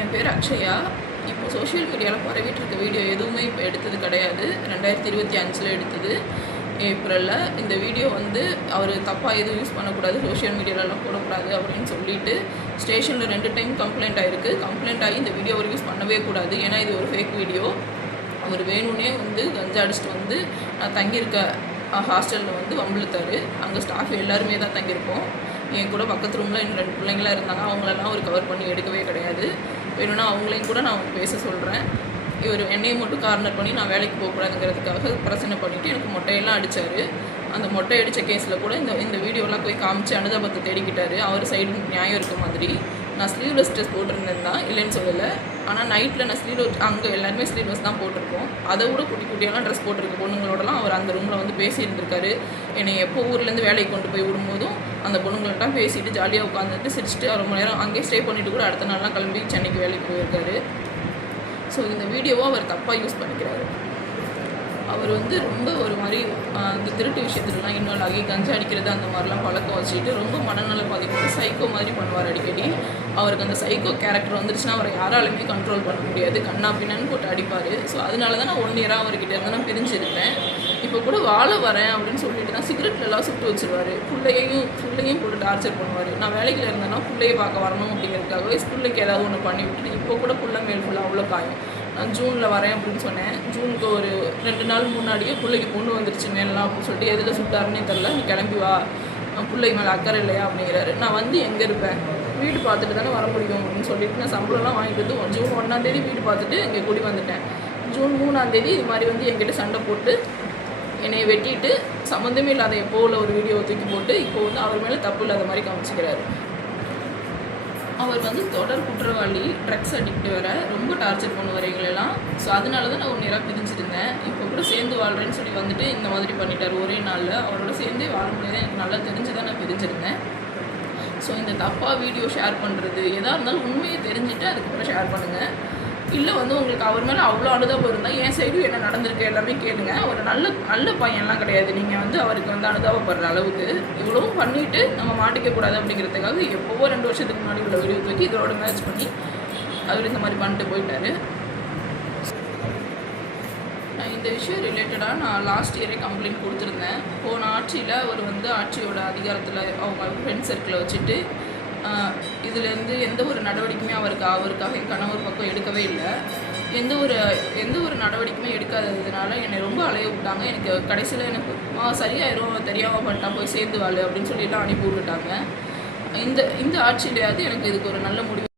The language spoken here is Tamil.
என் பேர் அக்ஷயா. இப்போ சோஷியல் மீடியாவில் பரவிட்டு இருக்க வீடியோ எதுவுமே இப்போ எடுத்தது கிடையாது. 2025 எடுத்தது ஏப்ரலில். இந்த வீடியோ வந்து அவர் தப்பாக எதுவும் யூஸ் பண்ணக்கூடாது, சோஷியல் மீடியாலலாம் போடக்கூடாது அப்படின்னு சொல்லிட்டு ஸ்டேஷனில் 2 டைம் கம்ப்ளைண்ட் ஆகிருக்கு. கம்ப்ளைண்ட் ஆகி இந்த வீடியோ அவர் யூஸ் பண்ணவே கூடாது, ஏன்னா இது ஒரு ஃபேக் வீடியோ. அவர் வேணும்னே வந்து கஞ்சா அடிச்சுட்டு வந்து நான் தங்கியிருக்க ஹாஸ்டலில் வந்து வம்பிழுத்தார். அங்கே ஸ்டாஃப் எல்லாருமே தான் தங்கியிருப்போம். என் கூட பக்கத்து ரூமில் இன்னும் 2 பிள்ளைங்களாம் இருந்தாங்க. அவங்களெல்லாம் அவர் கவர் பண்ணி எடுக்கவே கிடையாது. வேணும்னா அவங்களையும் கூட நான் பேச சொல்கிறேன். இவர் என்னையும் மட்டும் கார்னர் பண்ணி நான் வேலைக்கு போகக்கூடாதுங்கிறதுக்காக பிரச்சனை பண்ணிவிட்டு எனக்கு மொட்டையெல்லாம் அடித்தார். அந்த மொட்டை அடித்த கேஸில் கூட இந்த வீடியோலாம் போய் காமிச்சு அனுதாபத்தை தேடிக்கிட்டார். அவர் சைடு நியாயம் இருக்க மாதிரி. நான் ஸ்லீவ்லெஸ் ட்ரெஸ் போட்டிருந்தேன் தான், இல்லைன்னு சொல்லலை. ஆனால் நைட்டில் நான் அங்கே எல்லாருமே ஸ்லீவ்லெஸ் தான் போட்டிருக்கோம். அதை விட குட்டியெல்லாம் ட்ரெஸ் போட்டிருக்க பொண்ணுங்களோடலாம் அவர் அந்த ரூமில் வந்து பேசியிருந்திருக்காரு. என்னை எப்போ ஊர்லேருந்து வேலைக்கு கொண்டு போய் விடும்போதும் அந்த பொண்ணுங்கள்ட்ட பேசிட்டு ஜாலியாக உட்காந்துட்டு சிரிச்சுட்டு ரொம்ப நேரம் அங்கேயே ஸ்டே பண்ணிவிட்டு கூட அடுத்த நாள்லாம் கிளம்பி சென்னைக்கு வேலைக்கு போயிருக்காரு. ஸோ இந்த வீடியோவை அவர் தப்பாக யூஸ் பண்ணிக்கிறாரு. அவர் வந்து ரொம்ப ஒரு மாதிரி இந்த திருட்டு விஷயத்துலலாம் இன்வால்வ் ஆகி கஞ்சா அடிக்கிறது அந்த மாதிரிலாம் பழக்கம் வச்சுட்டு ரொம்ப மனநல பாதிப்பு சைக்கோ மாதிரி பண்ணுவார் அடிக்கடி. அவருக்கு அந்த சைக்கோ கேரக்டர் வந்துருச்சுன்னா அவரை யாராலுமே கண்ட்ரோல் பண்ண முடியாது. கண்ணா பின்னான்னு போட்டு அடிப்பார். ஸோ அதனால தான் நான் 1 இயராக அவர்கிட்ட இருந்து நான் பிரிஞ்சிருந்தேன். இப்போ கூட வாழ வரேன் அப்படின்னு சொல்லிட்டு தான் சிகரெட்லாம் சுட்டு வச்சுருவார். பிள்ளையும் போட்டு டார்ச்சர் பண்ணுவார். நான் வேலையில் இருந்தேன்னா பிள்ளையை பார்க்க வரணும் அப்படிங்கிறதுக்காகவே ஸ்கூல்லுக்கு ஏதாவது ஒன்று பண்ணி விட்டுட்டு இப்போ கூட பிள்ளை மேல் ஃபுல்லாக அவ்வளோ காயும். நான் ஜூனில் வரேன் அப்படின்னு சொன்னேன். ஜூனுக்கு ஒரு 2 நாள் முன்னாடியே பிள்ளைக்கு பொண்ணு வந்துருச்சு மேலாம் அப்படின்னு சொல்லிட்டு எதில் சுட்டாருன்னே தெரில. நீ கிளம்பி வா, பிள்ளைக்கு மேலே அக்கறை இல்லையா அப்படிங்கிறாரு. நான் வந்து எங்கே இருப்பேன், வீடு பார்த்துட்டு தானே வர முடியும் அப்படின்னு சொல்லிட்டு நான் சம்பளம்லாம் வாங்கிட்டு வந்து ஜூன் 1ஆம் தேதி வீடு பார்த்துட்டு இங்கே கூடி வந்துட்டேன். ஜூன் 3ஆம் தேதி இது மாதிரி வந்து என்கிட்ட சண்டை போட்டு என்னை வெட்டிட்டு சம்மந்தமே இல்லாத எப்போ உள்ள ஒரு வீடியோவை தூக்கி போட்டு இப்போ வந்து அவர் மேலே தப்பு இல்லாத மாதிரி காமிச்சிக்கிறாரு. அவர் வந்து தொடர் குற்றவாளி, ட்ரக்ஸ் அடிக்ட் வர ரொம்ப டார்ச்சர் பண்ணுவார் எங்களெல்லாம். ஸோ அதனால தான் நான் 1 நேரம் பிரிஞ்சிருந்தேன். இப்போ கூட சேர்ந்து வாழ்கிறேன்னு சொல்லி வந்துட்டு இந்த மாதிரி பண்ணிட்டார் ஒரே நாளில். அவரோட சேர்ந்தே வாழ முடியாது எனக்கு நல்லா தெரிஞ்சு தான் நான் பிரிஞ்சிருந்தேன். ஸோ இந்த தப்பாக வீடியோ ஷேர் பண்ணுறது எதாக இருந்தாலும் உண்மையை தெரிஞ்சுட்டு அதுக்கப்புறம் ஷேர் பண்ணுங்கள். இல்லை வந்து உங்களுக்கு அவர் மேலே அவ்வளோ அனுதாபம் இருந்தால் என் சைடும் என்ன நடந்திருக்கு எல்லாமே கேளுங்க. ஒரு நல்ல பையன்லாம் கிடையாது. நீங்கள் வந்து அவருக்கு வந்து அனுதாபப்படுற அளவுக்கு இவ்வளவும் பண்ணிவிட்டு நம்ம மாட்டிக்கக்கூடாது அப்படிங்கிறதுக்காக எப்போவோ 2 வருஷத்துக்கு முன்னாடி உள்ள வீடியோ தூக்கி இதோட மேட்ச் பண்ணி அவர் இந்த மாதிரி பண்ணிட்டு போயிட்டார். இந்த விஷயம் ரிலேட்டடாக நான் லாஸ்ட் இயரே கம்ப்ளைண்ட் கொடுத்துருந்தேன். போன ஆட்சியில் அவர் வந்து ஆட்சியோட அதிகாரத்தில் அவங்க ஃப்ரெண்ட் சர்க்கிளை வச்சுட்டு இதுலேருந்து எந்த ஒரு நடவடிக்கையுமே அவருக்காக என் கணவர் பக்கம் எடுக்கவே இல்லை. எந்த ஒரு நடவடிக்கையுமே எடுக்காததுனால என்னை ரொம்ப அலைய விட்டாங்க. எனக்கு கடைசியில் எனக்கு சரியாயிரும், தெரியாமல் பண்ணிட்டா போய் சேர்ந்து வாழு அப்படின்னு சொல்லிட்டு அனுப்பி விட்டுட்டாங்க. இந்த ஆட்சியிலையாவது எனக்கு இதுக்கு ஒரு நல்ல முடிவு